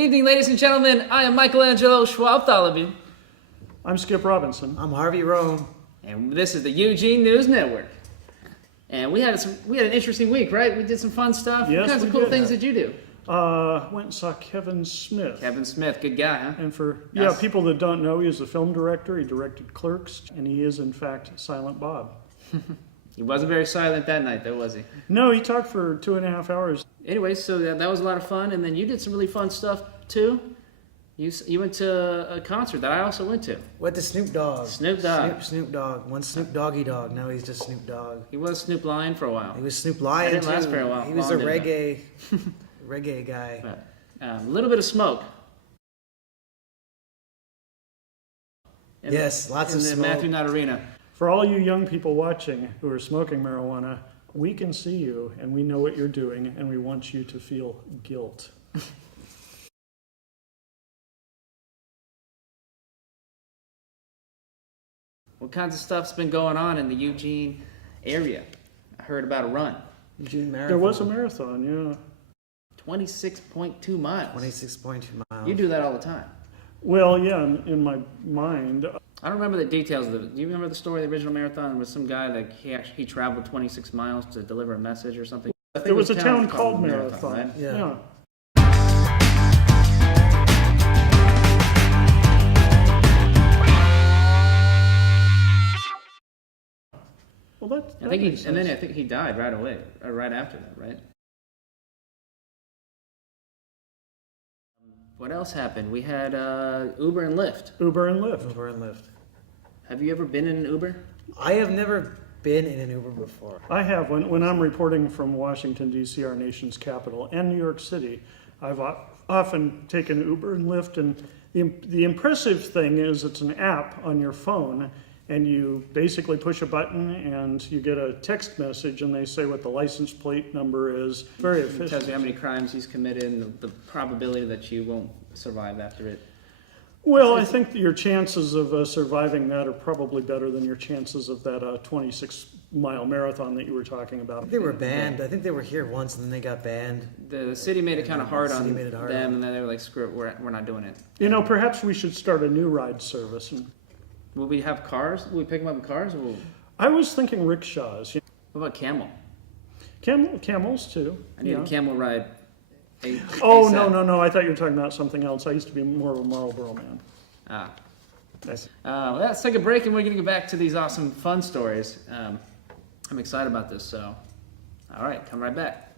evening, ladies and gentlemen. I am Michelangelo Schwab-Thalaby. I'm Skip Robinson. I'm Harvey Rome. And this is the Eugene News Network. And we had an interesting week, right? We did some fun stuff. Yes, what kinds of we cool did. things did you do? Went and saw Kevin Smith. Kevin Smith, good guy, huh? And for Yes. people that don't know, he is a film director. He directed Clerks, and he is in fact Silent Bob. He wasn't very silent that night, though, was he? No, he talked for 2.5 hours. Anyway, so that was a lot of fun, and then you did some really fun stuff too. You went to a concert that I also went to. Went to Snoop Dogg. Snoop Dogg. Snoop Dogg. One Snoop Doggy Dog. Now he's just Snoop Dogg. He was Snoop Lion for a while. He was Snoop Lion didn't too. last very well. He was a reggae guy. But, a little bit of smoke. Yes, lots of in the smoke. Matthew Nadarina. For all you young people watching who are smoking marijuana, we can see you, and we know what you're doing, and we want you to feel guilt. What kinds of stuff's been going on in the Eugene area? I heard about a run. Eugene Marathon. There was a marathon, yeah. 26.2 miles. 26.2 miles. You do that all the time. Well, yeah, in my mind. I don't remember the details of it. Do you remember the story of the original marathon? It was some guy that he traveled 26 miles to deliver a message or something. I think There was it a town called Marathon. right? Yeah. Well, that I think makes and then sense. I think he died right away, or right after that, right? What else happened? We had Uber and Lyft. Uber and Lyft. Uber and Lyft. Have you ever been in an Uber? I have never been in an Uber before. I have. When I'm reporting from Washington, D.C., our nation's capital, and New York City, I've often taken Uber and Lyft, and the impressive thing is it's an app on your phone, and you basically push a button, and you get a text message, and they say what the license plate number is. Very It efficient. tells you how many crimes he's committed and the probability that you won't survive after it. Well, I think that your chances of surviving that are probably better than your chances of that 26-mile marathon that you were talking about. They were banned. I think they were here once and then they got banned. The city made it kind of hard on City made it hard them, on and then they were like, "Screw it, we're not doing it." You know, perhaps we should start a new ride service. And Will we have cars? Will we pick them up in cars? Or I was thinking rickshaws. what about camel? Camels, too. I need yeah. a camel ride. Oh, ASAP. no. I thought you were talking about something else. I used to be more of a Marlboro man. Ah. Nice. Well, let's take a break, and we're going to get back to these awesome, fun stories. I'm excited about this, so all right, come right back.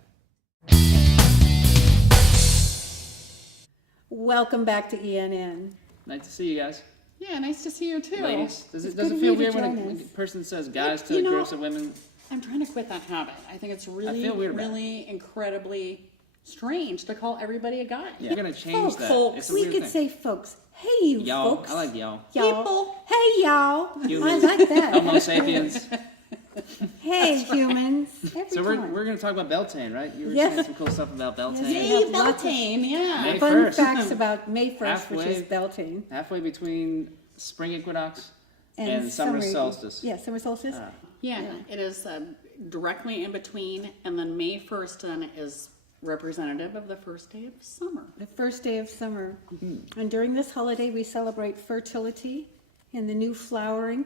Welcome back to ENN. Nice to see you guys. Yeah, nice to see you too. Ladies, does It's it good doesn't of feel you to weird when join a us. person says guys to You know- groups of women? I'm trying to quit that habit. I think it's really, feel weird about really incredibly strange to call everybody a guy. You're going to change that. Folks, It's a we weird could thing. say folks. Hey, you Y'all. folks. I like y'all. Y'all. People. Hey, y'all. Humans. I like that. Homo sapiens. Hey, humans. Every So we're time. going to talk about Beltane, right? You were Yes. saying some cool stuff about Beltane. Yes. Hey, have lots of- Beltane, yeah. May Fun 1st. facts about May 1st, which Halfway. is Beltane. Halfway between spring equinox and summer solstice. Yeah, summer solstice. Yeah, it is directly in between, and then May 1st then is representative of the first day of summer. The first day of summer. And during this holiday, we celebrate fertility and the new flowering.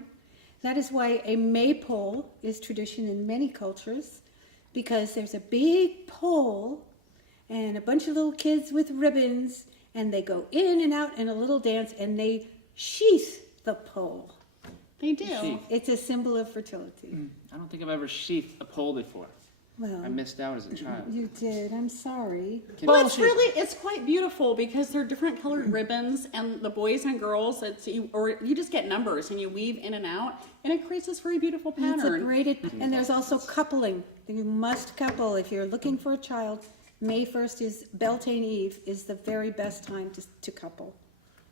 That is why a maypole is tradition in many cultures, because there's a big pole and a bunch of little kids with ribbons, and they go in and out in a little dance, and they sheath the pole. They do. Sheath. It's a symbol of fertility. I don't think I've ever sheathed a pole before. Well, I missed out as a child. you did. I'm sorry. Well, it's quite beautiful because they're different colored ribbons, and the boys and girls, or you just get numbers and you weave in and out, and it creates this very beautiful It's a pattern. braided, and there's also coupling. You must couple if you're looking for a child. May 1st is Beltane Eve, is the very best time to couple.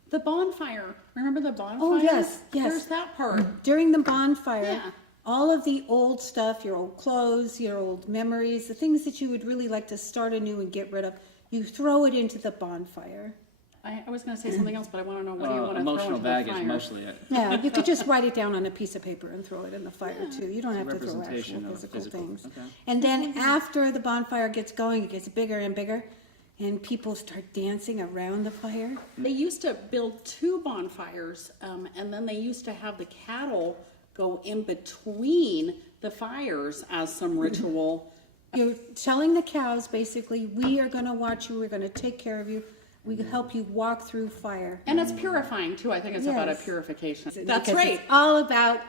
The bonfire. Remember the bonfire? Oh, yes. There's that part. During the bonfire, Yeah. all of the old stuff, your old clothes, your old memories, the things that you would really like to start anew and get rid of, you throw it into the bonfire. I was going to say something else, but I want to know what do you want to throw Emotional into the baggage, fire? mostly it. Yeah, you could just write it down on a piece of paper and throw it in the fire too. You don't have to throw actual representation of physical physical. things. Okay. And then after the bonfire gets going, it gets bigger and bigger. and people start dancing around the fire. They used to build 2 bonfires, and then they used to have the cattle go in between the fires as some ritual. You're telling the cows basically, we are going to watch you, we're going to take care of you, we help you walk through fire. And it's purifying too. I think it's about a Yes. purification. Because it's all about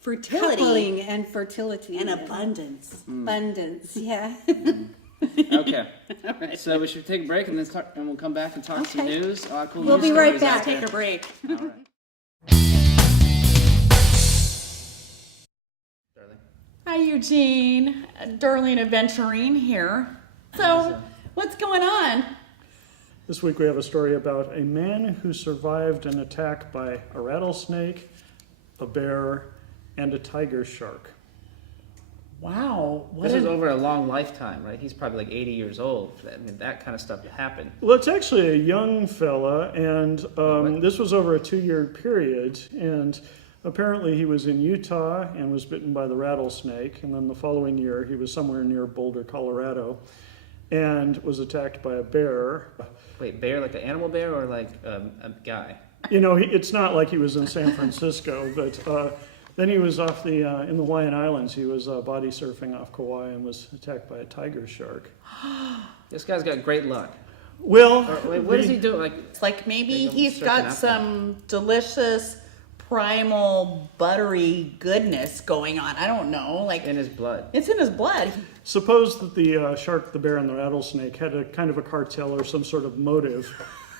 Fertility coupling and fertility. and abundance. Abundance, yeah. Okay. All right. So we should take a break and then and we'll come back and talk some Okay. news. A lot of cool We'll news be right stories out back. there. Take a break. All right. Darling. Hi, Eugene. Darlene Adventuring here. So, what's going on? This week we have a story about a man who survived an attack by a rattlesnake, a bear, and a tiger shark. Wow. This is over a long lifetime, right? He's probably like 80 years old. I mean, that kind of stuff happened. Well, it's actually a young fella, and What? this was over a 2-year period. And apparently, he was in Utah and was bitten by the rattlesnake. And then the following year, he was somewhere near Boulder, Colorado, and was attacked by a bear. Wait, bear like an animal bear or like a guy? You know, it's not like he was in San Francisco, but then he was off in the Hawaiian Islands. He was body surfing off Kauai and was attacked by a tiger shark. This guy's got great luck. Well, Wait, what is he doing? Like, It's like maybe They go he's surfing got after. some delicious, primal, buttery goodness going on. I don't know. Like, in his blood. it's in his blood. suppose that the shark, the bear, and the rattlesnake had a kind of a cartel or some sort of motive.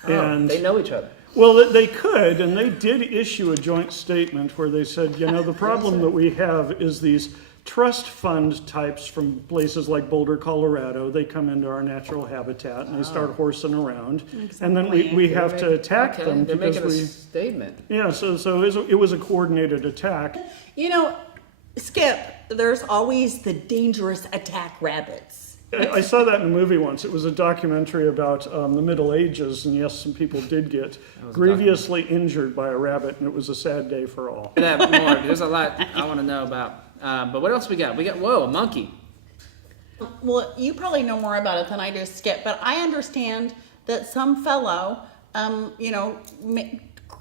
Oh, they know each other. Well, they could, and they did issue a joint statement where they said, you know, the problem that we have is these trust fund types from places like Boulder, Colorado. They come into our natural habitat and they start horsing around. And then we have to attack them They're because making a we... statement. Yeah, so it was a coordinated attack. You know, Skip, there's always the dangerous attack rabbits. I saw that in a movie once. It was a documentary about the Middle Ages, and yes, some people did get grievously injured by a rabbit, and it was a sad day for all. That more. There's a lot I want to know about. But what else we got? Whoa, a monkey. Well, you probably know more about it than I do, Skip, but I understand that some fellow,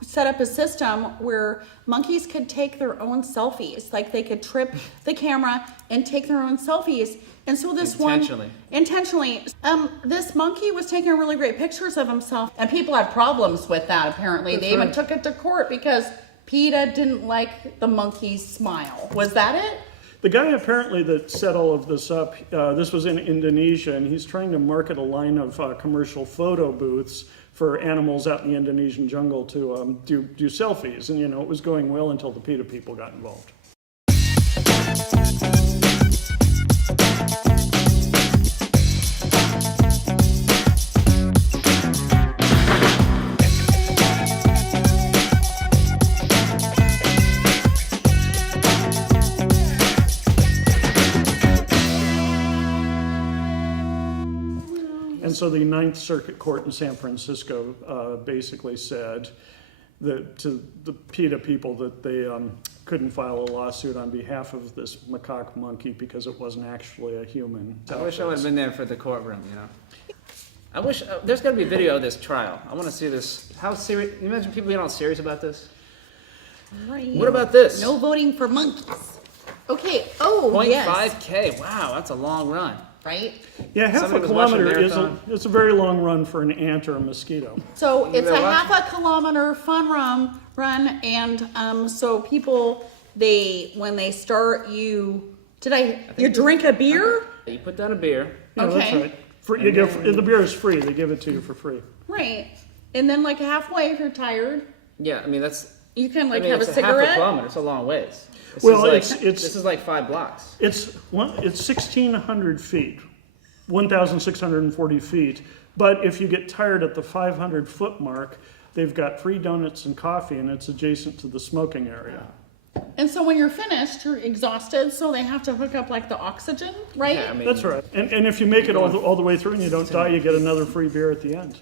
set up a system where monkeys could take their own selfies. Like they could trip the camera and take their own selfies. And so this intentionally, this monkey was taking really great pictures of himself, and people had problems with that. Apparently, they even took it to court because PETA didn't like the monkey's smile. Was that it? The guy apparently that set all of this up, this was in Indonesia, and he's trying to market a line of commercial photo booths for animals out in the Indonesian jungle to do selfies. And, you know, it was going well until the PETA people got involved. And so the Ninth Circuit Court in San Francisco basically said that to the PETA people that they couldn't file a lawsuit on behalf of this macaque monkey because it wasn't actually a human. I wish I would have been there for the courtroom, you know. I wish, there's got to be a video of this trial. I want to see this. How serious, you imagine people being all serious about this? Right. What about this? No voting for monkeys. Okay. Oh, yes. 0.5K, wow, that's a long run. Right? Yeah, half Somebody a was watching a kilometer is marathon. it's a very long run for an ant or a mosquito. So it's a They're half a kilometer fun run, and so people when they start you drink a beer? You put down a beer. Yeah, that's Okay. right. The beer is free. They give it to you for free. Right. And then like halfway if you're tired, Yeah, I mean, that's, you can I like mean, have a it's half a cigarette. kilometer. It's a long ways. This Well, is it's- this is like 5 blocks. It's 1,600 feet, 1,640 feet. But if you get tired at the 500-foot mark, they've got free donuts and coffee, and it's adjacent to the smoking area. And so when you're finished, you're exhausted, so they have to hook up like the oxygen, right? Yeah, I mean, That's right. And if you make it all the way through and you don't die, you get another free beer at the end.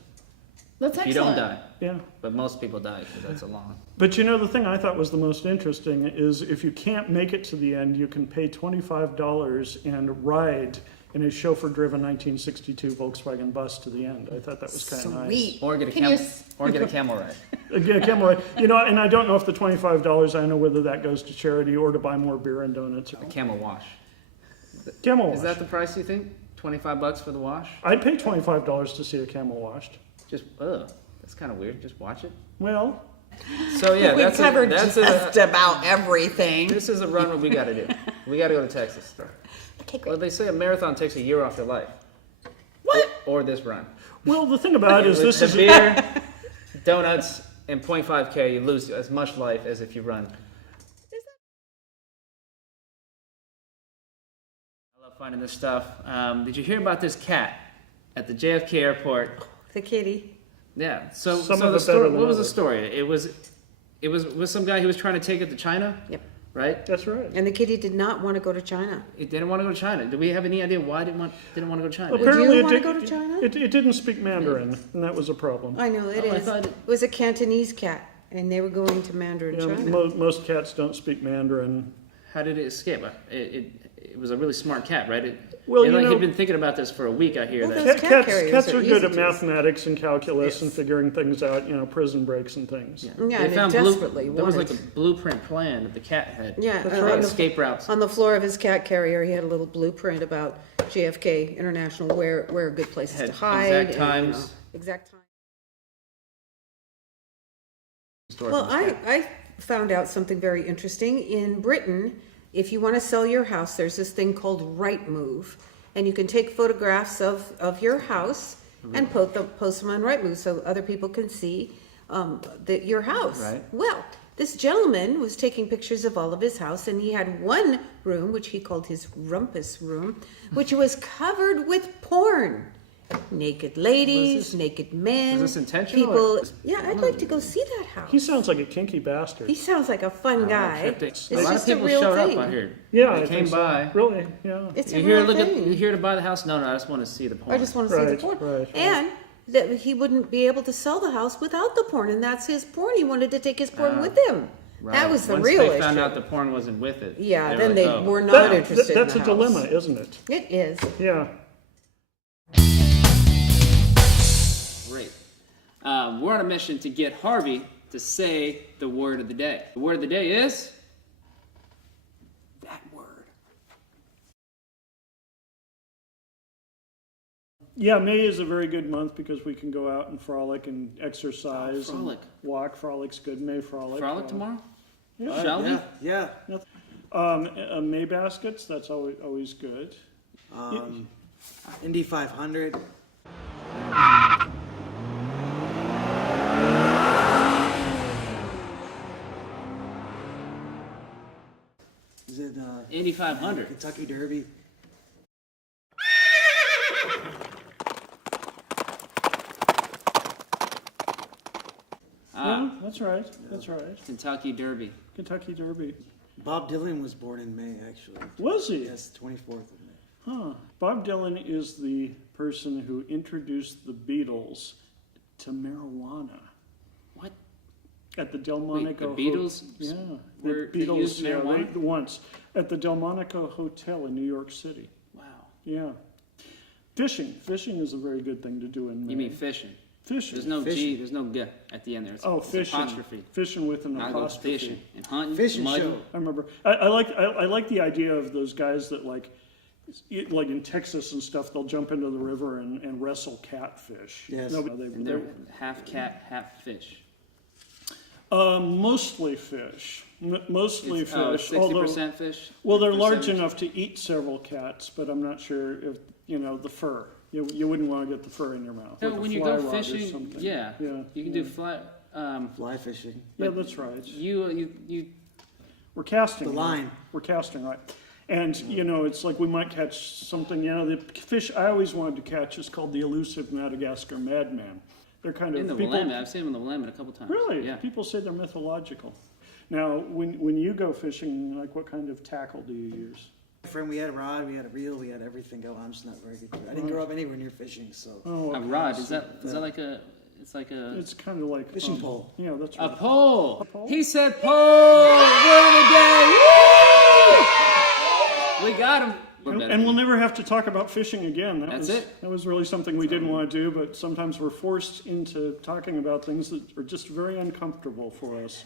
That's you excellent. don't die. Yeah. But most people die because that's a long. But you know, the thing I thought was the most interesting is if you can't make it to the end, you can pay $25 and ride in a chauffeur-driven 1962 Volkswagen bus to the end. I thought that was kind of nice. Sweet. Or get a Can you camel ride. Again, camel ride. You know, and I don't know if the $25, I don't know whether that goes to charity or to buy more beer and donuts. A camel wash. Camel wash. Is that the price you think? $25 for the wash? I'd pay $25 to see a camel washed. Just, that's kind of weird. Just watch it. Well, So yeah, We've covered just about everything. this is a run what we got to do. We got to go to Texas. Okay, great. Well, they say a marathon takes a year off their life. What? Or this run. well, the thing about it is With this the is beer, donuts, and 0.5K, you lose as much life as if you run. I love finding this stuff. Did you hear about this cat at the JFK airport? The kitty. Yeah. So, Some so of the it better story, than what was the others. story? It was some guy who was trying to take it to China, Yep. right? that's right. And the kitty did not want to go to China. It didn't want to go to China. Do we have any idea why it didn't want to go to China? you it wanna did- go to China? It didn't speak Mandarin, and that was a problem. I know, it Oh, I is. thought It it- was a Cantonese cat, and they were going to Mandarin You know, China. most cats don't speak Mandarin. How did it escape? It was a really smart cat, right? Well, you know- he'd been thinking about this for a week. I hear Well, that. those cat carriers Cats are are good easy at to- mathematics and calculus and figuring things out, you know, prison breaks and things. Yeah, They and they found desperately there was like wanted. a blueprint plan that the cat had. Yeah, That's on right. the- Escape routes. On the floor of his cat carrier, he had a little blueprint about JFK International, where are good places Had to hide. exact and, times. Exact times. Story Well, from this cat. I found out something very interesting. In Britain, if you want to sell your house, there's this thing called Rightmove. And you can take photographs of your house and post them on Rightmove so other people can see your house. Right. Well, this gentleman was taking pictures of all of his house, and he had one room, which he called his rumpus room, which was covered with porn. Naked ladies, naked men. was this intentional, People. or- Yeah, I'd like to go see that house. He sounds like a kinky bastard. He sounds like a fun guy. It's It's a lot of just a people real showed thing. up out here. Yeah, they I came think so. by. Really? Yeah. It's a You here real look thing. at? You here to buy the house? No, I just want to see the porn. I just want to see Right, the porn. right, right. And that he wouldn't be able to sell the house without the porn, and that's his porn. He wanted to take his porn with him. Right. That was the Once real they issue. found out the porn wasn't with it. Yeah, were then like, they oh. were not interested That's in a the house. dilemma, isn't it? It is. Yeah. Great. We're on a mission to get Harvey to say the word of the day. The word of the day is that word. Yeah, May is a very good month because we can go out and frolic and exercise. Oh, frolic. And walk. Frolic's good. May frolic. Frolic tomorrow? Yeah. Shall we? Yeah. May baskets, that's always good. Indy 500. Is it Indy 500. Kentucky Derby? Yeah, that's right. That's right. Kentucky Derby. Kentucky Derby. Bob Dylan was born in May, actually. Was he? Yes, 24th of May. Huh. Bob Dylan is the person who introduced the Beatles to marijuana. What? At the Delmonico. the Beatles Yeah. were- The they Beatles, used yeah, marijuana? once. At the Delmonico Hotel in New York City. Wow. Yeah. Fishing. Fishing is a very good thing to do in May. You mean fishing? Fishing. There's no G, there's no G at the end there. It's, Oh, it's fishing. apostrophe. Fishing with an I go apostrophe. fishing and hunting, Fishing mudding. show. I remember. I like the idea of those guys that like in Texas and stuff. They'll jump into the river and wrestle catfish. Yes. And they're half cat, half fish. Mostly fish. Mostly It's, fish. 60% fish. Well, they're large Percentage. enough to eat several cats, but I'm not sure if the fur. You wouldn't want to get the fur in your mouth. So like a when you fly go rod or fishing, something. yeah, Yeah. you can do fly. Fly fishing. Yeah, that's right. You We're casting. The right? line. We're casting, right? And it's like we might catch something. The fish I always wanted to catch is called the elusive Madagascar madman. They're kind of in the people. Willamette. I've seen them in the Willamette a couple times. Really? Yeah. People say they're mythological. Now, when you go fishing, like what kind of tackle do you use? My friend, we had a rod, we had a reel, we had everything going. I'm just not very good. I didn't grow up anywhere near fishing, so. Oh, A okay. rod. Is that like a? It's like a. It's kind of like Fishing pole. Yeah, that's A right. pole. A pole? He said pole. Word of the day. Woo! We got him. We're better. And we'll never have to talk about fishing again. That's it. That was really something we didn't want to do, but sometimes we're forced into talking about things that are just very uncomfortable for us.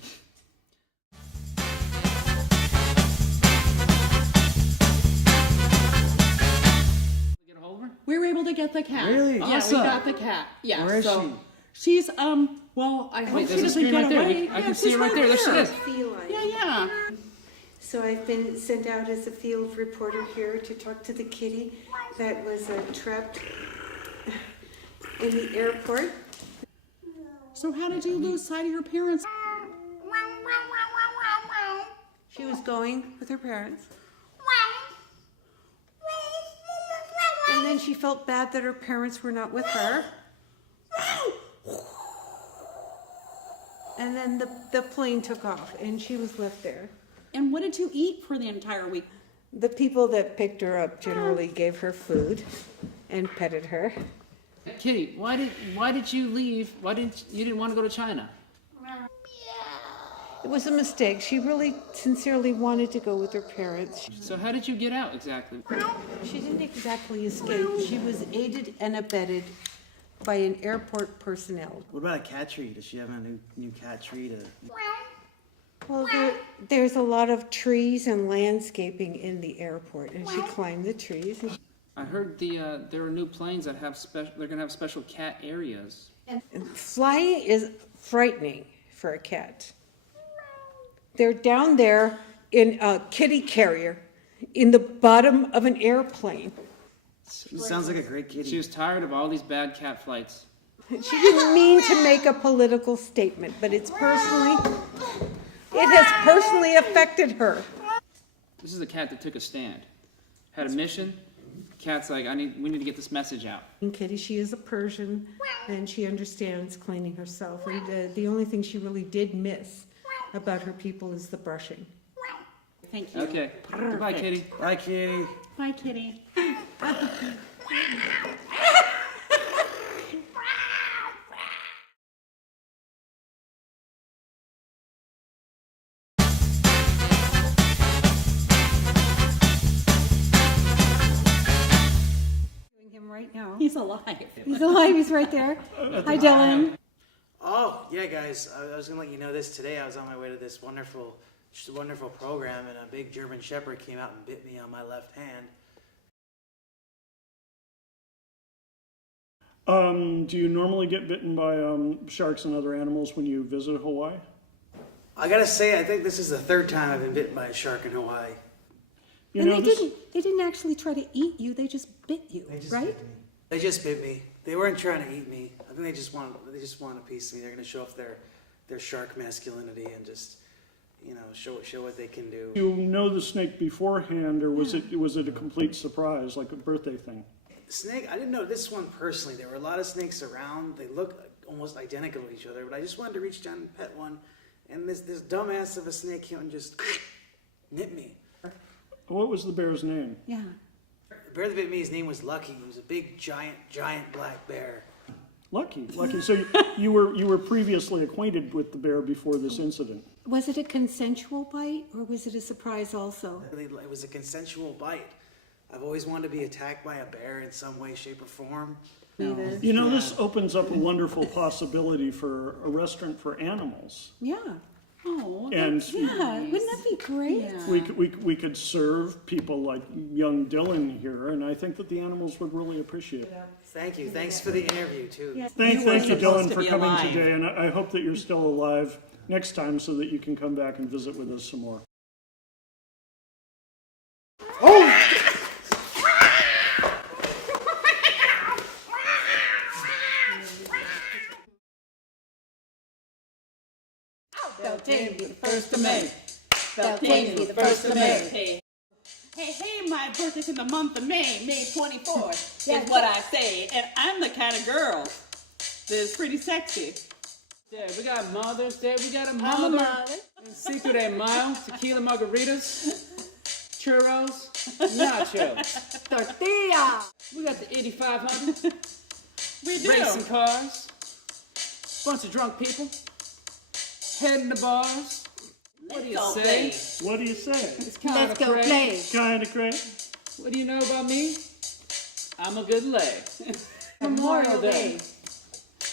Get a hold of her? We were able to get the cat. Really? Yeah, Awesome. we got the cat. Yeah. Where is so she? She's well, I hope Wait, she there's a doesn't screen get right there. away. I can Yeah, see she's her right there. There she is. Feline. Yeah, yeah. So I've been sent out as a field reporter here to talk to the kitty that was trapped in the airport. So how did you lose sight of your parents? She was going with her parents. And then she felt bad that her parents were not with her. And then the plane took off and she was left there. And what did you eat for the entire week? The people that picked her up generally gave her food and petted her. Kitty, why did you leave? You didn't want to go to China? It was a mistake. She really sincerely wanted to go with her parents. So how did you get out exactly? She didn't exactly escape. She was aided and abetted by an airport personnel. What about a cat tree? Does she have a new cat tree to? Well, there's a lot of trees and landscaping in the airport, and she climbed the trees. I heard there are new planes that have they're gonna have special cat areas. And flying is frightening for a cat. They're down there in a kitty carrier in the bottom of an airplane. Sounds like a great kitty. She was tired of all these bad cat flights. She didn't mean to make a political statement, but it has personally affected her. This is a cat that took a stand, had a mission. Cat's like, we need to get this message out. And Kitty, she is a Persian, and she understands cleaning herself. And the only thing she really did miss about her people is the brushing. Thank you. Okay, goodbye, Kitty. Bye, kitty. Bye, kitty. Him right now. He's alive. He's alive. He's right there. Hi, Dylan. Oh, yeah, guys. I was going to let you know this today. I was on my way to this wonderful program, and a big German Shepherd came out and bit me on my left hand. Do you normally get bitten by sharks and other animals when you visit Hawaii? I got to say, I think this is the third time I've been bitten by a shark in Hawaii. You And know, they didn't actually try to eat you. They just bit you, right? They just bit me. They weren't trying to eat me. I think they just want a piece of me. They're going to show off their shark masculinity and just, show what they can do. you know the snake beforehand, or was it a complete surprise, like a birthday thing? Snake, I didn't know this one personally. There were a lot of snakes around. They look almost identical to each other, but I just wanted to reach down and pet one, and this dumbass of a snake came and just nipped me. What was the bear's name? Yeah. The bear that bit me, his name was Lucky. He was a big, giant black bear. Lucky. So you were previously acquainted with the bear before this incident. Was it a consensual bite or was it a surprise also? It was a consensual bite. I've always wanted to be attacked by a bear in some way, shape, or form. You know, this opens up a wonderful possibility for a restaurant for animals. Yeah. Oh, And Yeah. Wouldn't that be great? yeah. we could serve people like young Dylan here, and I think that the animals would really appreciate it. Thank you. Thanks for the interview, too. Thank were you, supposed Dylan, to for be coming alive. today, and I hope that you're still alive next time so that you can come back and visit with us some more. Beltane be the first of May. Beltane be the first of May. Hey, my birthday's in the month of May, May 24th, is what I say. And I'm the kind of girl that's pretty sexy. Yeah, we got Mother's Day. We got a mother. And Cinco de Mayo, tequila margaritas, churros, nachos, tortilla. We got the 8500, We do. racing cars, bunch of drunk people, heading to bars. What do you Let's go say? play. What do you say? It's kind Let's of go crazy. play. Kind of great. What do you know about me? I'm a good lay. Memorial Day.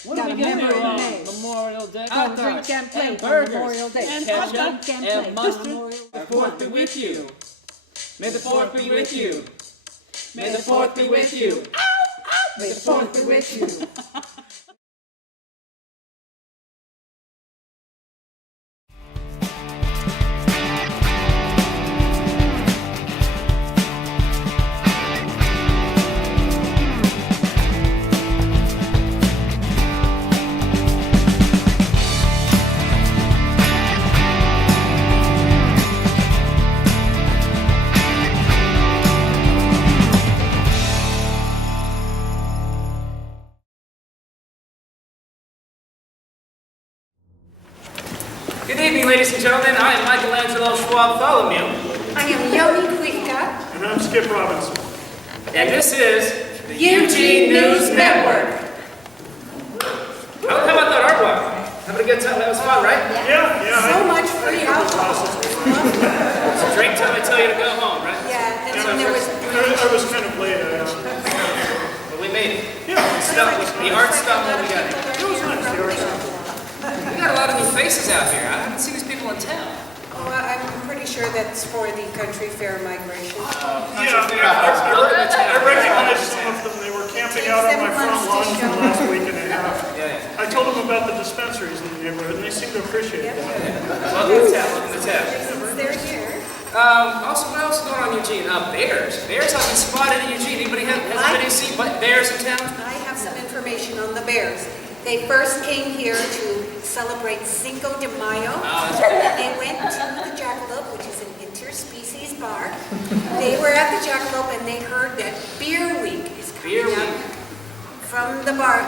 What are we going to do on Memorial Day? Go drink and play and on burgers, Memorial Day. and Go ketchup, drink and play and on mustard. Memorial May the 4th be with you. May the 4th be with you. May the 4th be with you. May the 4th be with you. Good evening, ladies and gentlemen. I am Michelangelo Schwab-Tholomew. I am Yoni Kuika. And I'm Skip Robinson. And this is the Eugene News Network. How about that artwork? Having a good time? That was fun, right? Yeah. So much free alcohol. So drink till I tell you to go home, right? Yeah, and then there was I was kind of late. But we made it. Yeah. The art stuff, what we got here. It was nice, the art stuff. We got a lot of new faces out here. I haven't seen these people in town. Oh, I'm pretty sure that's for the country fair migration. I recognized some of them. They were camping out on my front lawn for the last week and a half. Yeah. I told them about the dispensaries in the neighborhood, and they seemed to appreciate that. Welcome to town. Welcome to town. They're here. Also, what else is going on in Eugene? Bears. Bears have been spotted in Eugene. Anybody has anybody seen bears in town? I have some information on the bears. They first came here to celebrate Cinco de Mayo. Oh, that's right. They went to the Jackalope, which is an interspecies bar. They were at the Jackalope and they heard that Beer Week is coming up from the bar.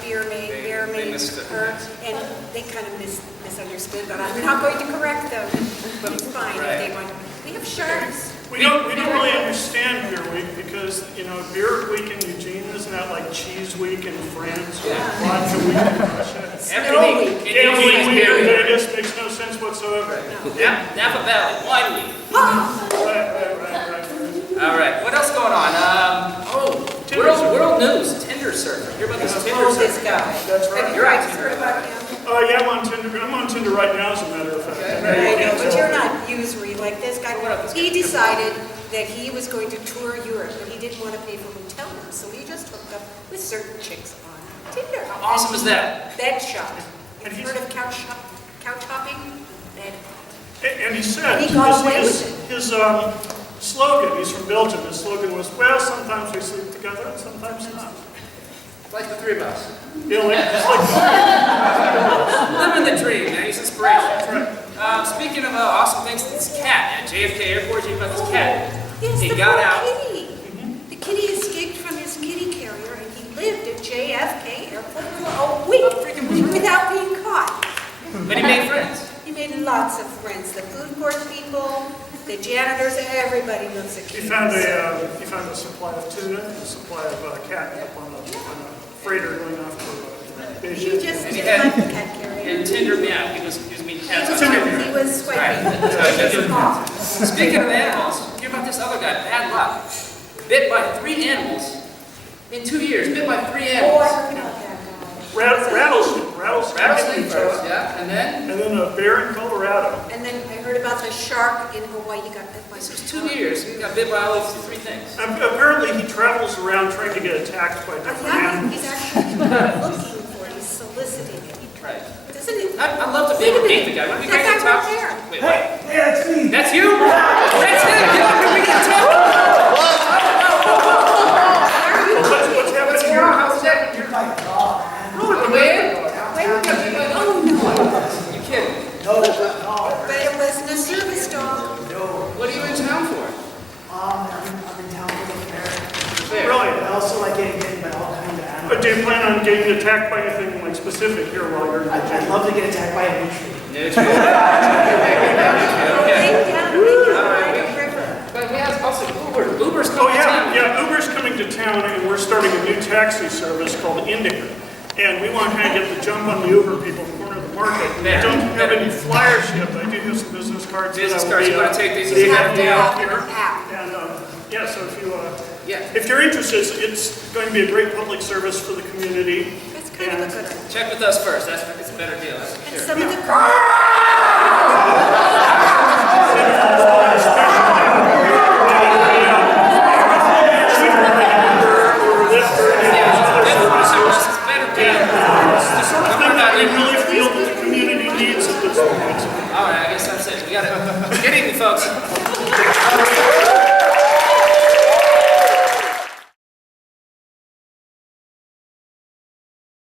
Beer Maid missed it. her, and they kind of misunderstood, but I'm not going to correct them. But it's fine if they want. We have sharks. We don't really understand Beer Week because, Beer Week in Eugene, isn't that like Cheese Week in France or Vodka Week in Russia? Every week. Gay Week in Vegas makes no sense whatsoever. Napa Valley. Wine Week. Right. All right. What else going on? World news. Tinder surfer. Hear about this Tinder Oh, this surfer? guy. That's right. You're right. Heard about him? Yeah, I'm on Tinder. I'm on Tinder right now, as a matter of fact. I know, but you're not usury like this guy. He decided that he was going to tour Europe, but he didn't want to pay for hotel rooms, so he just hooked up with certain chicks on Tinder. How awesome is that? Bed shopping. And You've he's- heard of couch hopping? Bed. And he said, And he got away with his slogan, he's from Belgium, his slogan was, well, sometimes we sleep together and sometimes not. Like the three of us. Just like Living the dream, man. He's inspiration. Speaking of awesome things, this cat at JFK Airport, you about this cat. Yes, He the got poor out. kitty. The kitty escaped from his kitty carrier, and he lived at JFK Airport for a week without being caught. But he made friends. He made lots of friends. The food court people, the janitors, everybody loves a he kitty. found a supply of tuna, a supply of catnip on a freighter going off to He Beijing. just And he didn't had- like the cat carrier. And Tinder meow. He was meeting cats. He was swiping. Right. Speaking of animals, hear about this other guy, bad luck. Bit by 3 animals in 2 years. Bit by 3 Oh, I animals. heard about that guy. Rattlesnake first, yeah, and then And then a bear in Colorado. And then I heard about the shark in Hawaii. He got bit by this was 2 years. He got bit by all those 3 things. Apparently he travels around trying to get attacked by different Yeah, animals. he's actually looking for it. He's soliciting it. Right. Doesn't it? I'd love to be able to date the guy. Would we That get to guy talk? right there. Wait, what? Hey, that's me. That's you? That's him. Get up here. We got to talk. What's happening here? How's that? You're like, oh, man. Oh, no. You kidding? But it wasn't a service dog. What are you in town for? I'm in town for the fair. Really? I also like getting bitten by all kinds of animals. But do you plan on getting attacked by anything like specific here while you're in I'd Virginia? love to get attacked by a tree. Okay. Hang down, river. But he has also Uber. Uber's Oh coming to town. yeah, Uber's coming to town and we're starting a new taxi service called Indica. And we want to kind of get the jump on the Uber people corner of the market. We Yeah. don't have any flyership. I do have some business cards. Business that I will cards. be, You want to take these? they You have have to to be out have here. an app. And yeah, so if Yeah. If you're interested, it's going to be a great public service for the community. That's kind of a good idea. Check with us first. It's a better deal. That's for And sure. some of the We really feel that the community needs at this point. All right, I guess that's it. We got it. Good evening, folks.